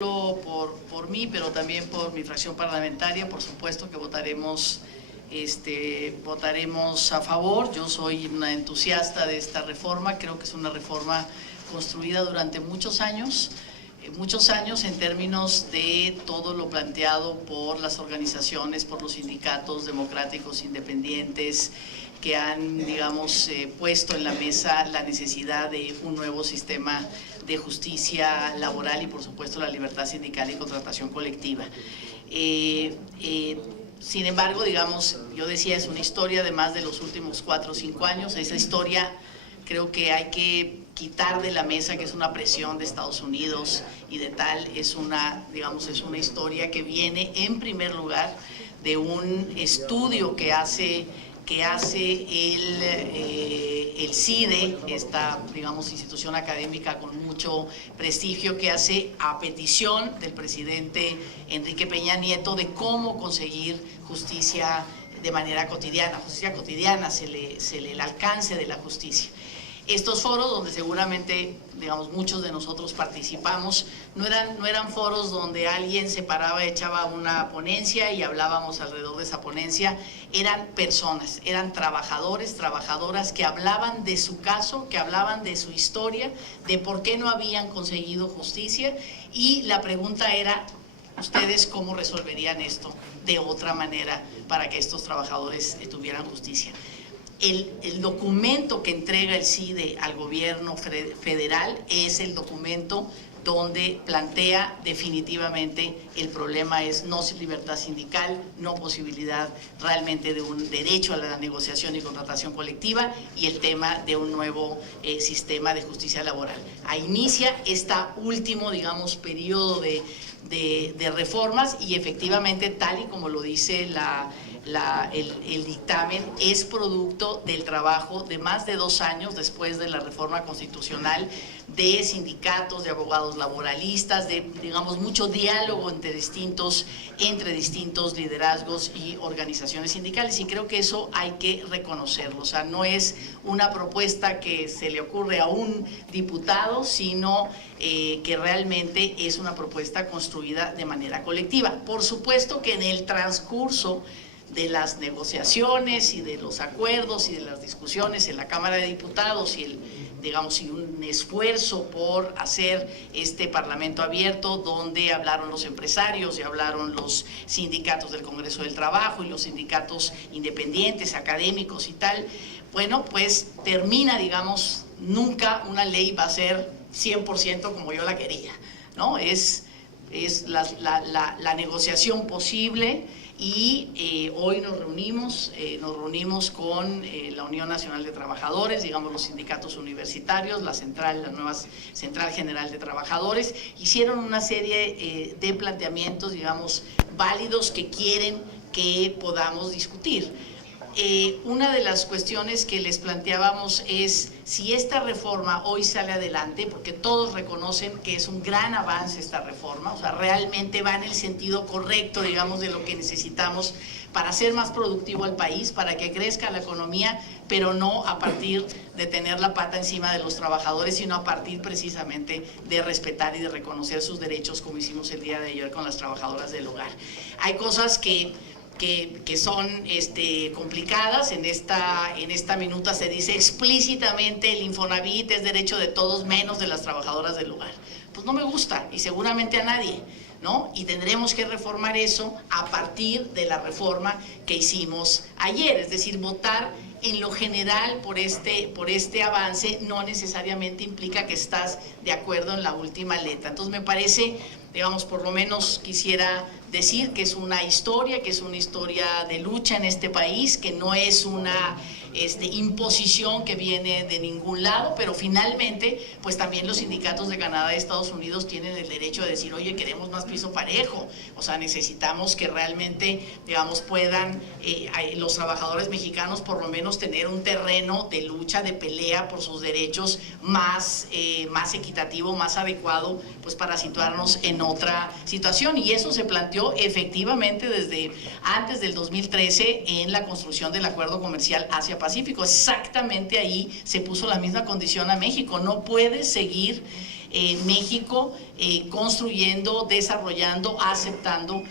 Por mí, pero también por mi fracción parlamentaria, por supuesto que votaremos a favor. Yo soy una entusiasta de esta reforma, creo que es una reforma construida durante muchos años en términos de todo lo planteado por las organizaciones, por los sindicatos democráticos independientes, que han, digamos, puesto en la mesa la necesidad de un nuevo sistema de justicia laboral y, por supuesto, la libertad sindical y contratación colectiva. Sin embargo, digamos, yo decía, es una historia de más de los últimos 4 o 5 años. Esa historia creo que hay que quitar de la mesa, que es una presión de Estados Unidos y de tal. Es una historia que viene, en primer lugar, de un estudio que hace el CIDE, esta, digamos, institución académica con mucho prestigio, que hace a petición del presidente Enrique Peña Nieto de cómo conseguir justicia de manera cotidiana, el alcance de la justicia. Estos foros, donde seguramente, digamos, muchos de nosotros participamos, no eran foros donde alguien se paraba, echaba una ponencia y hablábamos alrededor de esa ponencia. Eran personas, eran trabajadores, trabajadoras que hablaban de su caso, que hablaban de su historia, de por qué no habían conseguido justicia, y la pregunta era: ¿ustedes cómo resolverían esto de otra manera para que estos trabajadores tuvieran justicia? El documento que entrega el CIDE al gobierno federal es el documento donde plantea definitivamente el problema es no libertad sindical, no posibilidad realmente de un derecho a la negociación y contratación colectiva, y el tema de un nuevo sistema de justicia laboral. Ahí inicia este último, digamos, periodo de reformas, y efectivamente, tal y como lo dice el dictamen, es producto del trabajo de más de 2 años después de la reforma constitucional, de sindicatos, de abogados laboralistas, de, digamos, mucho diálogo entre distintos liderazgos y organizaciones sindicales, y creo que eso hay que reconocerlo. O sea, no es una propuesta que se le ocurre a un diputado, sino que realmente es una propuesta construida de manera colectiva. Por supuesto que en el transcurso de las negociaciones y de los acuerdos y de las discusiones en la Cámara de Diputados y un esfuerzo por hacer este Parlamento abierto, donde hablaron los empresarios y hablaron los sindicatos del Congreso del Trabajo y los sindicatos independientes, académicos y tal, bueno, pues termina, digamos, nunca una ley va a ser 100% como yo la quería, ¿no? Es la negociación posible. Y hoy nos reunimos con la Unión Nacional de Trabajadores, digamos, los sindicatos universitarios, la nueva Central General de Trabajadores. Hicieron una serie de planteamientos, digamos, válidos, que quieren que podamos discutir. Una de las cuestiones que les planteábamos es si esta reforma hoy sale adelante, porque todos reconocen que es un gran avance esta reforma, o sea, realmente va en el sentido correcto, digamos, de lo que necesitamos para hacer más productivo al país, para que crezca la economía, pero no a partir de tener la pata encima de los trabajadores, sino a partir precisamente de respetar y de reconocer sus derechos, como hicimos el día de ayer con las trabajadoras del hogar. Hay cosas que son complicadas. En esta minuta se dice explícitamente: el Infonavit es derecho de todos menos de las trabajadoras del hogar. Pues no me gusta, y seguramente a nadie, ¿no? Y tendremos que reformar eso a partir de la reforma que hicimos ayer, es decir, votar en lo general por este avance no necesariamente implica que estás de acuerdo en la última letra. Entonces me parece, digamos, por lo menos quisiera decir que es una historia de lucha en este país, que no es una imposición que viene de ningún lado, pero finalmente, pues también los sindicatos de Canadá y Estados Unidos tienen el derecho de decir: oye, queremos más piso parejo, o sea, necesitamos que realmente, digamos, puedan los trabajadores mexicanos por lo menos tener un terreno de lucha, de pelea por sus derechos más equitativo, más adecuado, pues para situarnos en otra situación. Y eso se planteó efectivamente desde antes del 2013 en la construcción del Acuerdo Comercial Asia-Pacífico. Exactamente ahí se puso la misma condición a México: no puede seguir México construyendo, desarrollando, aceptando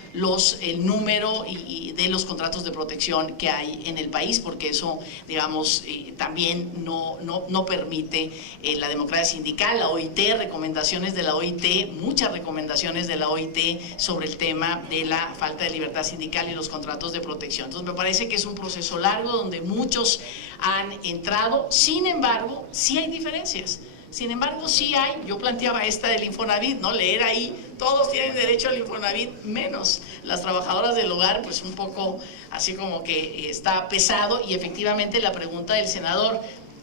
el número de los contratos de protección que hay en el país, porque eso, digamos, también no permite la democracia sindical. La OIT, recomendaciones de la OIT, muchas recomendaciones de la OIT sobre el tema de la falta de libertad sindical y los contratos de protección. Entonces me parece que es un proceso largo donde muchos han entrado. Sin embargo, sí hay diferencias. Sin embargo, sí hay, yo planteaba esta del Infonavit, ¿no? Leer ahí, todos tienen derecho al Infonavit, menos las trabajadoras del hogar, pues un poco así como que está pesado. Y efectivamente la pregunta del senador,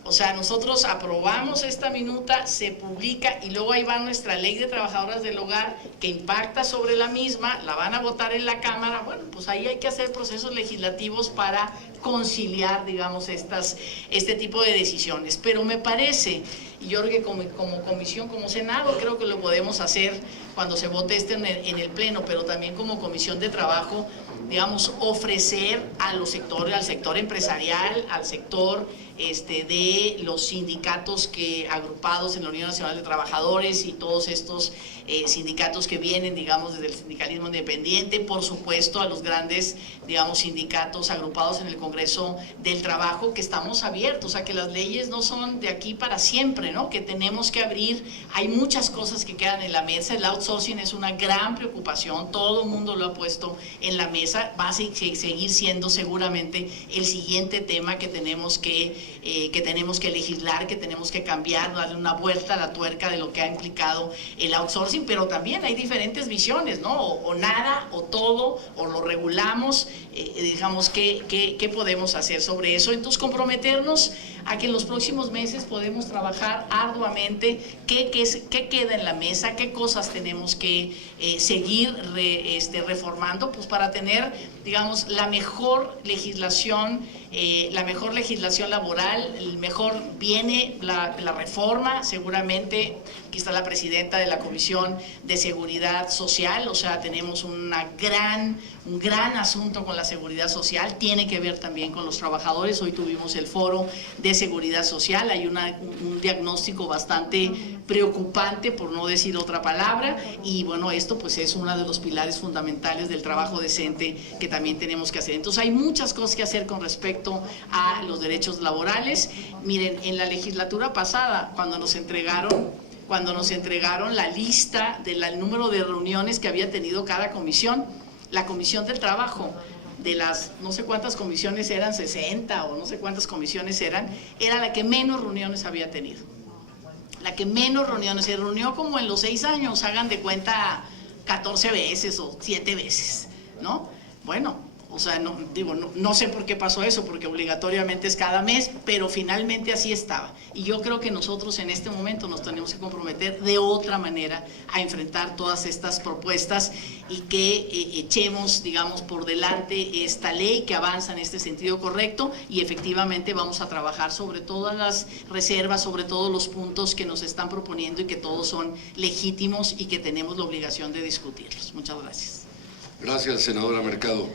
o sea, nosotros aprobamos esta minuta, se publica y luego ahí va nuestra ley de trabajadoras del hogar que impacta sobre la misma, la van a votar en la Cámara. Bueno, pues ahí hay que hacer procesos legislativos para conciliar, digamos, este tipo de decisiones. Pero me parece, y yo creo que como comisión, como Senado, creo que lo podemos hacer cuando se vote en el Pleno, pero también como Comisión de Trabajo, digamos, ofrecer a los sectores, al sector empresarial, al sector de los sindicatos agrupados en la Unión Nacional de Trabajadores y todos estos sindicatos que vienen, digamos, desde el sindicalismo independiente, por supuesto a los grandes, digamos, sindicatos agrupados en el Congreso del Trabajo, que estamos abiertos a que las leyes no son de aquí para siempre, ¿no? Que tenemos que abrir, hay muchas cosas que quedan en la mesa. El outsourcing es una gran preocupación, todo el mundo lo ha puesto en la mesa, va a seguir siendo seguramente el siguiente tema que tenemos que legislar, que tenemos que cambiar, darle una vuelta a la tuerca de lo que ha implicado el outsourcing. Pero también hay diferentes visiones, ¿no? O nada, o todo, o lo regulamos, digamos, ¿qué podemos hacer sobre eso? Entonces, comprometernos a que en los próximos meses podemos trabajar arduamente qué queda en la mesa, qué cosas tenemos que seguir reformando, pues para tener, digamos, la mejor legislación laboral. Viene la reforma, seguramente. Aquí está la presidenta de la Comisión de Seguridad Social, o sea, tenemos un gran asunto con la seguridad social, tiene que ver también con los trabajadores. Hoy tuvimos el foro de seguridad social, hay un diagnóstico bastante preocupante, por no decir otra palabra, y bueno, esto pues es uno de los pilares fundamentales del trabajo decente que también tenemos que hacer. Entonces hay muchas cosas que hacer con respecto a los derechos laborales. Miren, en la legislatura pasada, cuando nos entregaron la lista del número de reuniones que había tenido cada comisión, la Comisión del Trabajo, de las no sé cuántas comisiones eran, 60 o no sé cuántas comisiones era la que menos reuniones había tenido. La que menos reuniones, se reunió como en los 6 años, hagan de cuenta 14 veces o 7 veces, ¿no? Bueno, o sea, no sé por qué pasó eso, porque obligatoriamente es cada mes, pero finalmente así estaba. Y yo creo que nosotros en este momento nos tenemos que comprometer de otra manera a enfrentar todas estas propuestas y que echemos, digamos, por delante esta ley que avanza en este sentido correcto, y efectivamente vamos a trabajar sobre todas las reservas, sobre todos los puntos que nos están proponiendo y que todos son legítimos y que tenemos la obligación de discutirlos. Muchas gracias. Gracias, senadora Mercado.